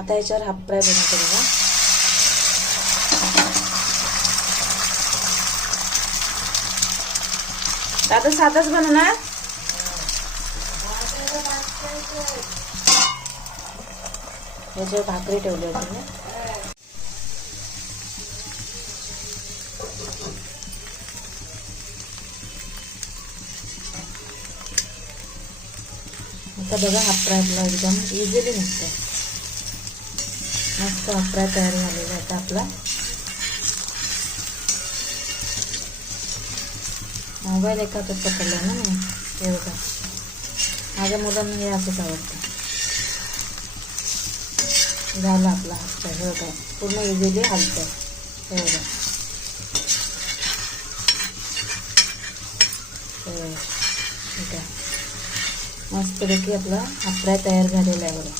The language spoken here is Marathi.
आता याच्यावर हाफ फ्राय बनवते बघा. दादा साधाच बनवणार. याच्यावर भाकरी ठेवली होती ना. आता बघा हाफ फ्राय आपला एकदम इझिली निघतो. मस्त हाफ फ्राय तयार झालेला आहे आपला. मोबाईल एका हातात पकडला ना मी. हे बघा माझ्या मुलांना हे असंच आवडतं. झाला आपला हाफ फ्राय. हे बघा पूर्ण इझिली हलतं. हे बघा ठीक आहे. मस्तपैकी आपला हाफ फ्राय तयार झालेला आहे बघा.